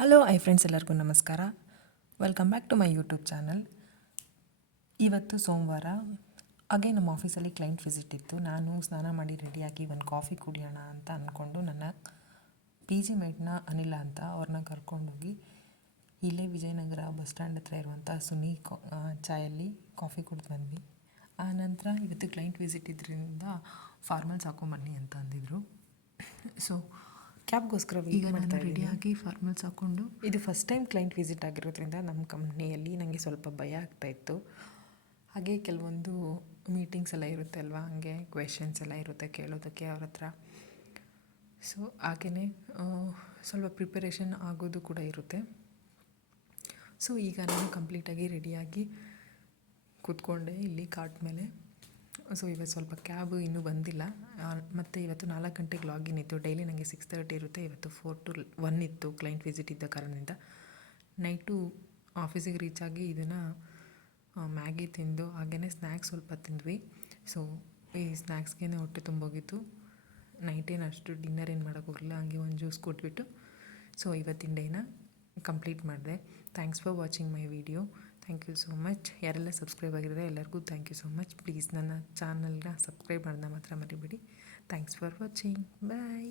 Hello friends, ಎಲ್ಲರಿಗೂ ನಮಸ್ಕಾರ. Welcome back to my YouTube channel. ಇವತ್ತು ಸೋಮವಾರ. ಹಾಗೆ ನಮ್ಮ ಆಫೀಸಲ್ಲಿ ಕ್ಲೈಂಟ್ ವಿಸಿಟ್ ಇತ್ತು. ನಾನು ಸ್ನಾನ ಮಾಡಿ ರೆಡಿಯಾಗಿ ಒಂದು ಕಾಫಿ ಕುಡಿಯೋಣ ಅಂತ ಅಂದ್ಕೊಂಡು ನನ್ನ ಪಿ ಜಿ ಮೇಟ್ನ ಅನಿಲ ಅಂತ ಅವ್ರನ್ನ ಕರ್ಕೊಂಡೋಗಿ ಇಲ್ಲೇ ವಿಜಯನಗರ ಬಸ್ ಸ್ಟ್ಯಾಂಡ್ ಹತ್ರ ಇರುವಂಥ ಸುನಿ ಚಾಯಲ್ಲಿ ಕಾಫಿ ಕುಡಿದು ಬಂದ್ವಿ. ಆ ನಂತರ ಇವತ್ತು ಕ್ಲೈಂಟ್ ವಿಸಿಟ್ ಇದ್ರಿಂದ ಫಾರ್ಮಲ್ಸ್ ಹಾಕೊಂಬನ್ನಿ ಅಂತ ಅಂದಿದ್ರು. ಸೊ ಕ್ಯಾಬ್ಗೋಸ್ಕರ ಈಗ ನಾನು ರೆಡಿಯಾಗಿ ಫಾರ್ಮಲ್ಸ್ ಹಾಕ್ಕೊಂಡು, ಇದು ಫಸ್ಟ್ ಟೈಮ್ ಕ್ಲೈಂಟ್ ವಿಸಿಟ್ ಆಗಿರೋದ್ರಿಂದ ನಮ್ಮ ಕಂಪ್ನಿಯಲ್ಲಿ ನನಗೆ ಸ್ವಲ್ಪ ಭಯ ಆಗ್ತಾಯಿತ್ತು. ಹಾಗೆ ಕೆಲವೊಂದು ಮೀಟಿಂಗ್ಸ್ ಎಲ್ಲ ಇರುತ್ತೆ ಅಲ್ವಾ, ಹಾಗೆ ಕ್ವೆಶನ್ಸ್ ಎಲ್ಲ ಇರುತ್ತೆ ಕೇಳೋದಕ್ಕೆ ಅವ್ರ ಹತ್ರ. ಸೊ ಹಾಗೆಯೇ ಸ್ವಲ್ಪ ಪ್ರಿಪರೇಷನ್ ಆಗೋದು ಕೂಡ ಇರುತ್ತೆ. ಸೊ ಈಗ ನಾನು ಕಂಪ್ಲೀಟಾಗಿ ರೆಡಿಯಾಗಿ ಕೂತ್ಕೊಂಡೆ ಇಲ್ಲಿ ಕಾರ್ಟ್ ಮೇಲೆ. ಸೊ ಇವತ್ತು ಸ್ವಲ್ಪ ಕ್ಯಾಬು ಇನ್ನೂ ಬಂದಿಲ್ಲ. ಮತ್ತು ಇವತ್ತು 4 ಗಂಟೆಗೆ ಲಾಗಿನ್ ಇತ್ತು. ಡೈಲಿ ನನಗೆ 6:30 ಇರುತ್ತೆ. ಇವತ್ತು 4 to 1 ಇತ್ತು ಕ್ಲೈಂಟ್ ವಿಸಿಟ್ ಇದ್ದ ಕಾರಣದಿಂದ. ನೈಟು ಆಫೀಸಿಗೆ ರೀಚಾಗಿ ಇದನ್ನು ಮ್ಯಾಗಿ ತಿಂದು ಹಾಗೆಯೇ ಸ್ನ್ಯಾಕ್ಸ್ ಸ್ವಲ್ಪ ತಿಂದ್ವಿ. ಸೊ ಈ ಸ್ನ್ಯಾಕ್ಸ್ಗೆ ಹೊಟ್ಟೆ ತುಂಬೋಗಿತ್ತು. ನೈಟೇನು ಅಷ್ಟು ಡಿನ್ನರ್ ಏನು ಮಾಡೋಕ್ಕೋಗಲಿಲ್ಲ. ಹಾಗೆ ಒಂದು ಜ್ಯೂಸ್ ಕೊಟ್ಬಿಟ್ಟು ಸೊ ಇವತ್ತಿನ ಡೇನ ಕಂಪ್ಲೀಟ್ ಮಾಡಿದೆ. Thanks for watching my video. Thank you so much. ಯಾರೆಲ್ಲ ಸಬ್ಸ್ಕ್ರೈಬ್ ಆಗಿದ್ದಾರೆ ಎಲ್ಲರಿಗೂ thank you so much. Please ನನ್ನ ಚಾನಲ್ನ ಸಬ್ಸ್ಕ್ರೈಬ್ ಮಾಡೋದನ್ನ ಮಾತ್ರ ಮರಿಬೇಡಿ. Thanks for watching. ಬಾಯ್.